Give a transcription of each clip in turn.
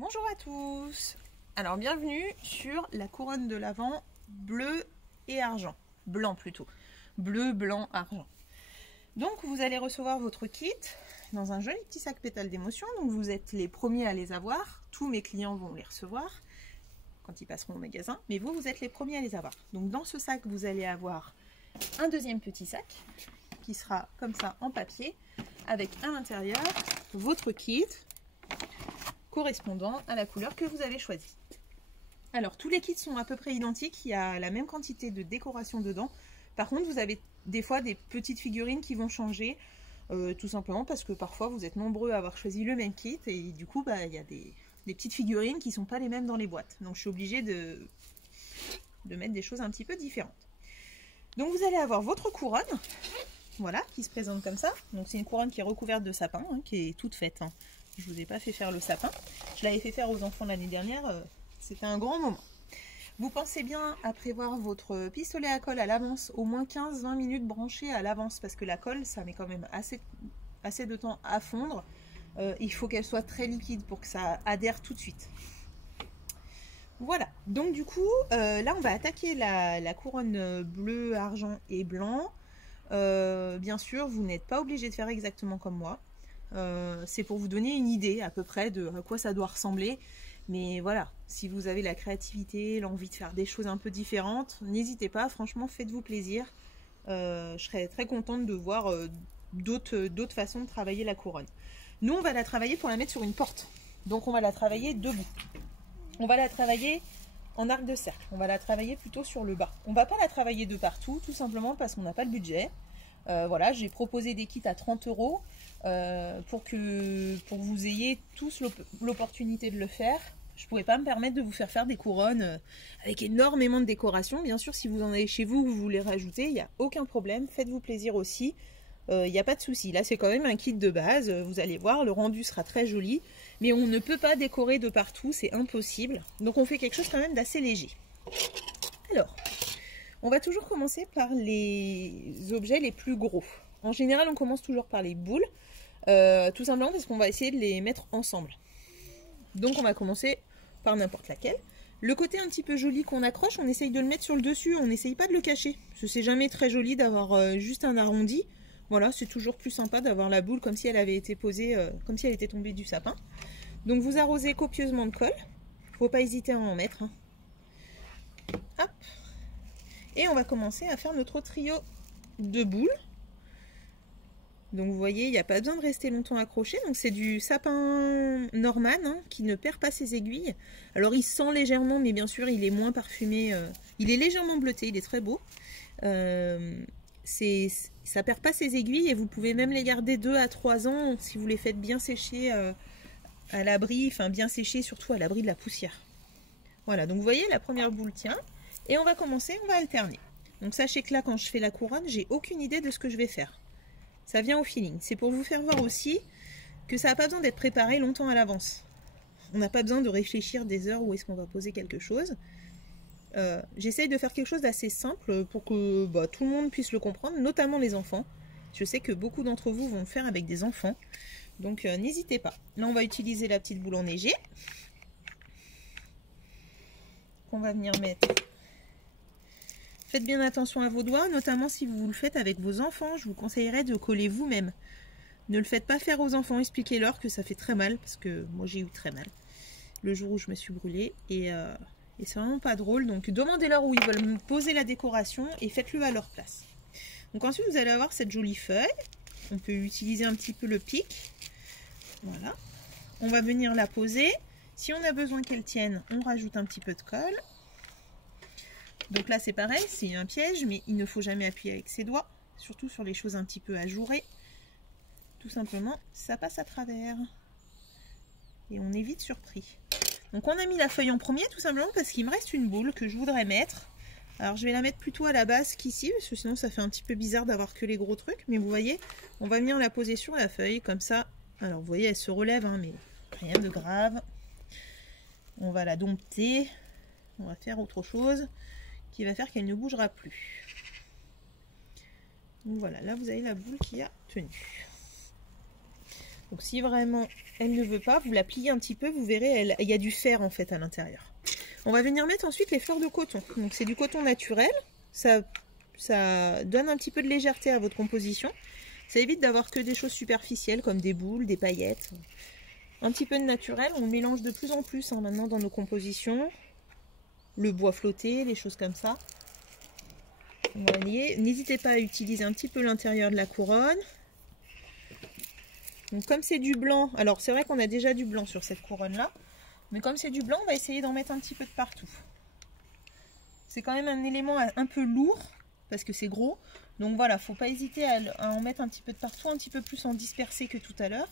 Bonjour à tous. Alors bienvenue sur la couronne de l'Avent bleu et argent. Blanc plutôt. Bleu, blanc, argent. Donc vous allez recevoir votre kit dans un joli petit sac pétale d'émotion. Donc vous êtes les premiers à les avoir. Tous mes clients vont les recevoir quand ils passeront au magasin. Mais vous êtes les premiers à les avoir. Donc dans ce sac, vous allez avoir un deuxième petit sac qui sera comme ça en papier avec à l'intérieur votre kit correspondant à la couleur que vous avez choisie. Alors tous les kits sont à peu près identiques, il y a la même quantité de décoration dedans. Par contre vous avez des fois des petites figurines qui vont changer, tout simplement parce que parfois vous êtes nombreux à avoir choisi le même kit et du coup il y a des petites figurines qui ne sont pas les mêmes dans les boîtes. Donc je suis obligée de mettre des choses un petit peu différentes. Donc vous allez avoir votre couronne, voilà, qui se présente comme ça. Donc c'est une couronne qui est recouverte de sapin, hein, qui est toute faite. Hein. Je ne vous ai pas fait faire le sapin. Je l'avais fait faire aux enfants l'année dernière. C'était un grand moment. Vous pensez bien à prévoir votre pistolet à colle à l'avance, au moins 15-20 minutes branché à l'avance, parce que la colle, ça met quand même assez de temps à fondre. Il faut qu'elle soit très liquide pour que ça adhère tout de suite. Voilà, donc du coup, là on va attaquer la couronne bleu, argent et blanc. Bien sûr, vous n'êtes pas obligé de faire exactement comme moi. C'est pour vous donner une idée à peu près de à quoi ça doit ressembler. Mais voilà, si vous avez la créativité, l'envie de faire des choses un peu différentes, n'hésitez pas, franchement, faites-vous plaisir. Je serais très contente de voir d'autres façons de travailler la couronne. Nous, on va la travailler pour la mettre sur une porte. Donc, on va la travailler debout. On va la travailler en arc de cercle. On va la travailler plutôt sur le bas. On ne va pas la travailler de partout, tout simplement parce qu'on n'a pas le budget. Voilà, j'ai proposé des kits à 30 € pour que vous ayez tous l'opportunité de le faire. Je ne pourrais pas me permettre de vous faire des couronnes avec énormément de décoration. Bien sûr, si vous en avez chez vous, vous voulez rajouter, il n'y a aucun problème. Faites-vous plaisir aussi. Il n'y a pas de souci. Là, c'est quand même un kit de base. Vous allez voir, le rendu sera très joli. Mais on ne peut pas décorer de partout, c'est impossible. Donc, on fait quelque chose quand même d'assez léger. Alors, on va toujours commencer par les objets les plus gros. En général, on commence toujours par les boules. Tout simplement parce qu'on va essayer de les mettre ensemble. Donc, on va commencer par n'importe laquelle. Le côté un petit peu joli qu'on accroche, on essaye de le mettre sur le dessus. On n'essaye pas de le cacher. Parce que c'est jamais très joli d'avoir juste un arrondi. Voilà, c'est toujours plus sympa d'avoir la boule comme si elle avait été posée, comme si elle était tombée du sapin. Donc vous arrosez copieusement de colle. Faut pas hésiter à en mettre. Hein. Hop. Et on va commencer à faire notre trio de boules. Donc vous voyez, il n'y a pas besoin de rester longtemps accroché. Donc c'est du sapin Norman hein, qui ne perd pas ses aiguilles. Alors il sent légèrement, mais bien sûr il est moins parfumé. Il est légèrement bleuté, il est très beau. Ça perd pas ses aiguilles et vous pouvez même les garder 2 à 3 ans si vous les faites bien sécher à l'abri, enfin bien sécher surtout à l'abri de la poussière. Voilà, donc vous voyez la première boule tient et on va commencer, on va alterner. Donc sachez que là quand je fais la couronne, j'ai aucune idée de ce que je vais faire. Ça vient au feeling. C'est pour vous faire voir aussi que ça n'a pas besoin d'être préparé longtemps à l'avance. On n'a pas besoin de réfléchir des heures où est-ce qu'on va poser quelque chose. J'essaye de faire quelque chose d'assez simple pour que tout le monde puisse le comprendre, notamment les enfants. Je sais que beaucoup d'entre vous vont le faire avec des enfants, donc n'hésitez pas. Là on va utiliser la petite boule enneigée qu'on va venir mettre. Faites bien attention à vos doigts, notamment si vous le faites avec vos enfants. Je vous conseillerais de coller vous-même. Ne le faites pas faire aux enfants, expliquez-leur que ça fait très mal, parce que moi j'ai eu très mal le jour où je me suis brûlée et c'est vraiment pas drôle. Donc demandez-leur où ils veulent poser la décoration et faites-le à leur place. Donc ensuite vous allez avoir cette jolie feuille. On peut utiliser un petit peu le pic. Voilà. On va venir la poser. Si on a besoin qu'elle tienne, on rajoute un petit peu de colle. Donc là c'est pareil, c'est un piège, mais il ne faut jamais appuyer avec ses doigts. Surtout sur les choses un petit peu ajourées. Tout simplement, ça passe à travers. Et on est vite surpris. Donc on a mis la feuille en premier tout simplement parce qu'il me reste une boule que je voudrais mettre. Alors je vais la mettre plutôt à la base qu'ici parce que sinon ça fait un petit peu bizarre d'avoir que les gros trucs. Mais vous voyez, on va venir la poser sur la feuille comme ça. Alors vous voyez, elle se relève, hein, mais rien de grave. On va la dompter. On va faire autre chose qui va faire qu'elle ne bougera plus. Donc voilà, là vous avez la boule qui a tenu. Donc si vraiment elle ne veut pas, vous la pliez un petit peu, vous verrez, il y a du fer en fait à l'intérieur. On va venir mettre ensuite les fleurs de coton. Donc c'est du coton naturel, ça donne un petit peu de légèreté à votre composition. Ça évite d'avoir que des choses superficielles comme des boules, des paillettes. Un petit peu de naturel, on le mélange de plus en plus hein, maintenant dans nos compositions. Le bois flotté, les choses comme ça. N'hésitez pas à utiliser un petit peu l'intérieur de la couronne. Donc comme c'est du blanc, alors c'est vrai qu'on a déjà du blanc sur cette couronne là, mais comme c'est du blanc, on va essayer d'en mettre un petit peu de partout. C'est quand même un élément un peu lourd, parce que c'est gros, donc voilà, faut pas hésiter à en mettre un petit peu de partout, un petit peu plus en disperser que tout à l'heure.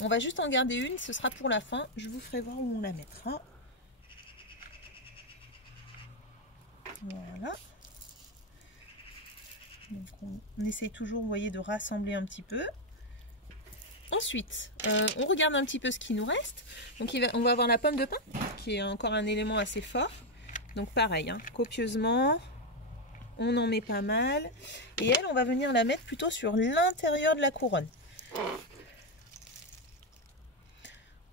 On va juste en garder une, ce sera pour la fin, je vous ferai voir où on la mettra. Voilà. Donc on essaye toujours, vous voyez, de rassembler un petit peu. Ensuite, on regarde un petit peu ce qui nous reste. Donc on va avoir la pomme de pin, qui est encore un élément assez fort. Donc pareil, hein, copieusement, on en met pas mal. Et elle, on va venir la mettre plutôt sur l'intérieur de la couronne.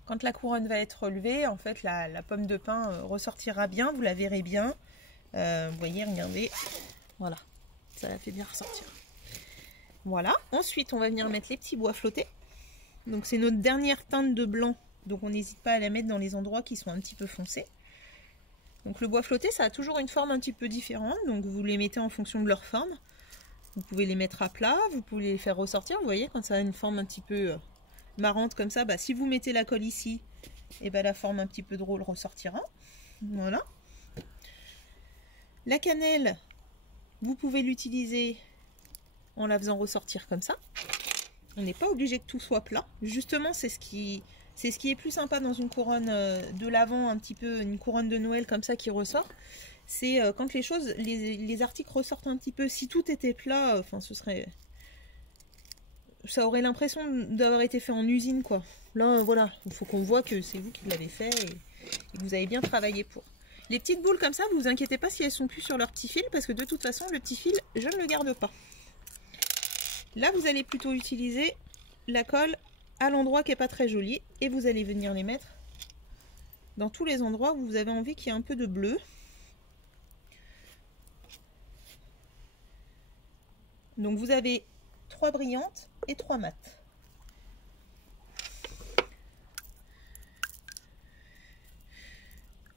Quand la couronne va être relevée, en fait, la pomme de pin ressortira bien, vous la verrez bien. Vous voyez, regardez, voilà, ça la fait bien ressortir. Voilà, ensuite on va venir mettre les petits bois flottés. Donc c'est notre dernière teinte de blanc, donc on n'hésite pas à la mettre dans les endroits qui sont un petit peu foncés. Donc le bois flotté, ça a toujours une forme un petit peu différente, donc vous les mettez en fonction de leur forme. Vous pouvez les mettre à plat, vous pouvez les faire ressortir, vous voyez, quand ça a une forme un petit peu marrante comme ça, bah, si vous mettez la colle ici, et bah, la forme un petit peu drôle ressortira. Voilà. La cannelle, vous pouvez l'utiliser en la faisant ressortir comme ça. On n'est pas obligé que tout soit plat. Justement, c'est ce qui est plus sympa dans une couronne de l'Avent, un petit peu une couronne de Noël comme ça qui ressort. C'est quand les choses, les articles ressortent un petit peu. Si tout était plat, enfin ça aurait l'impression d'avoir été fait en usine, quoi. Là, voilà, il faut qu'on voit que c'est vous qui l'avez fait et que vous avez bien travaillé pour. Les petites boules comme ça, vous inquiétez pas si elles sont plus sur leur petit fil, parce que de toute façon, le petit fil, je ne le garde pas. Là, vous allez plutôt utiliser la colle à l'endroit qui n'est pas très joli et vous allez venir les mettre dans tous les endroits où vous avez envie qu'il y ait un peu de bleu. Donc vous avez 3 brillantes et 3 mates.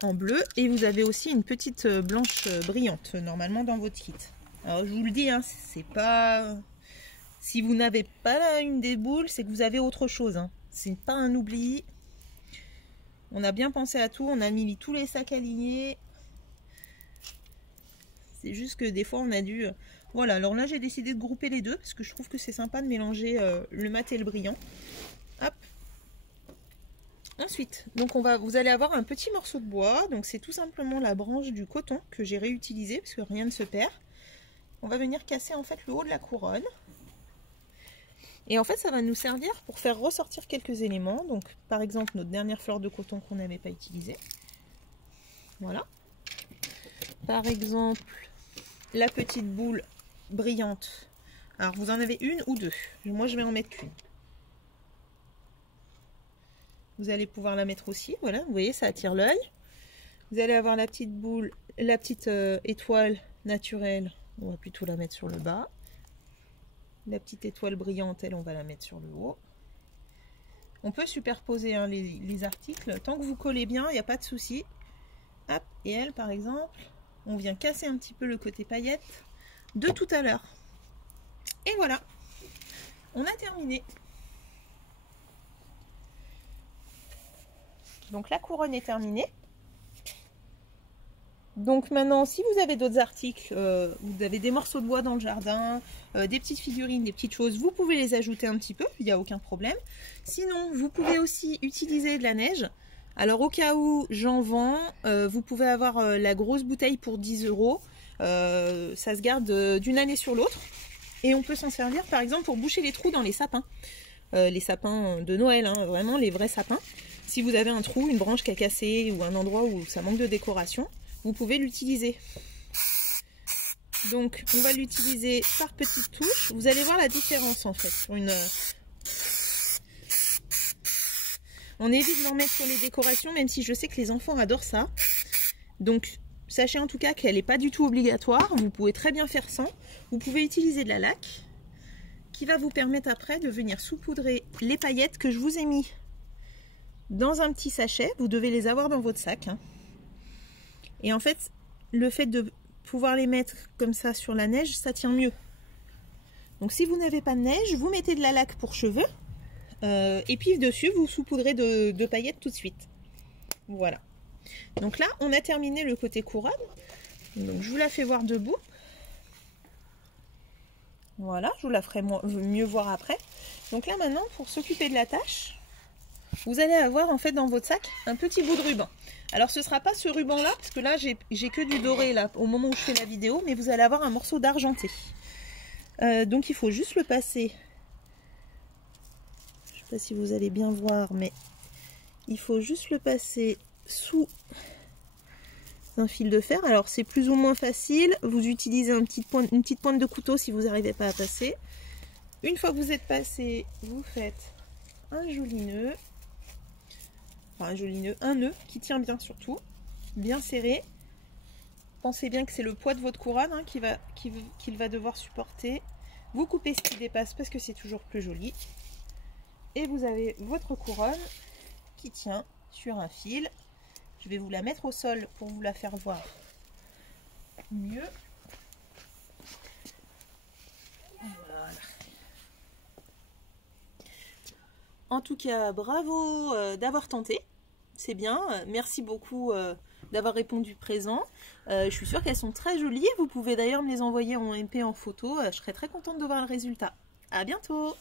En bleu, et vous avez aussi une petite blanche brillante normalement dans votre kit. Alors je vous le dis, hein, c'est pas... Si vous n'avez pas une des boules, c'est que vous avez autre chose. Hein. C'est pas un oubli. On a bien pensé à tout. On a mis tous les sacs alignés. C'est juste que des fois, on a dû... Voilà, alors là, j'ai décidé de grouper les deux parce que je trouve que c'est sympa de mélanger le mat et le brillant. Hop. Ensuite, donc vous allez avoir un petit morceau de bois. Donc c'est tout simplement la branche du coton que j'ai réutilisé parce que rien ne se perd. On va venir casser en fait le haut de la couronne. Et en fait, ça va nous servir pour faire ressortir quelques éléments. Donc, par exemple, notre dernière fleur de coton qu'on n'avait pas utilisée. Voilà. Par exemple, la petite boule brillante. Alors, vous en avez une ou deux. Moi, je vais en mettre qu'une. Vous allez pouvoir la mettre aussi. Voilà, vous voyez, ça attire l'œil. Vous allez avoir la petite boule, la petite étoile naturelle. On va plutôt la mettre sur le bas. La petite étoile brillante, elle, on va la mettre sur le haut. On peut superposer hein, les articles. Tant que vous collez bien, il n'y a pas de souci. Hop, et elle, par exemple, on vient casser un petit peu le côté paillette de tout à l'heure. Et voilà, on a terminé. Donc la couronne est terminée. Donc maintenant, si vous avez d'autres articles, vous avez des morceaux de bois dans le jardin, des petites figurines, des petites choses, vous pouvez les ajouter un petit peu, il n'y a aucun problème. Sinon, vous pouvez aussi utiliser de la neige. Alors au cas où j'en vends, vous pouvez avoir la grosse bouteille pour 10 €. Ça se garde d'une année sur l'autre. Et on peut s'en servir par exemple pour boucher les trous dans les sapins. Les sapins de Noël, hein, vraiment les vrais sapins. Si vous avez un trou, une branche qui a cassé ou un endroit où ça manque de décoration, vous pouvez l'utiliser. Donc on va l'utiliser par petites touches. Vous allez voir la différence en fait. On évite d'en mettre sur les décorations, même si je sais que les enfants adorent ça. Donc, sachez en tout cas qu'elle n'est pas du tout obligatoire. Vous pouvez très bien faire sans. Vous pouvez utiliser de la laque qui va vous permettre après de venir saupoudrer les paillettes que je vous ai mis dans un petit sachet. Vous devez les avoir dans votre sac, hein. Et en fait, le fait de pouvoir les mettre comme ça sur la neige, ça tient mieux. Donc si vous n'avez pas de neige, vous mettez de la laque pour cheveux. Et puis dessus, vous saupoudrez de paillettes tout de suite. Voilà. Donc là, on a terminé le côté couronne. Donc je vous la fais voir debout. Voilà, je vous la ferai mieux voir après. Donc là maintenant, pour s'occuper de la tâche, vous allez avoir en fait dans votre sac un petit bout de ruban. Alors ce ne sera pas ce ruban là, parce que là j'ai que du doré là au moment où je fais la vidéo, mais vous allez avoir un morceau d'argenté. Donc il faut juste le passer. Je ne sais pas si vous allez bien voir, mais il faut juste le passer sous un fil de fer. Alors c'est plus ou moins facile. Vous utilisez une petite pointe de couteau si vous n'arrivez pas à passer. Une fois que vous êtes passé, vous faites un joli nœud. Enfin un joli nœud, un nœud qui tient bien surtout, bien serré. Pensez bien que c'est le poids de votre couronne hein, qu'il va devoir supporter. Vous coupez ce qui dépasse parce que c'est toujours plus joli. Et vous avez votre couronne qui tient sur un fil. Je vais vous la mettre au sol pour vous la faire voir mieux. Voilà. En tout cas, bravo d'avoir tenté. C'est bien. Merci beaucoup d'avoir répondu présent. Je suis sûre qu'elles sont très jolies. Vous pouvez d'ailleurs me les envoyer en MP en photo. Je serai très contente de voir le résultat. À bientôt!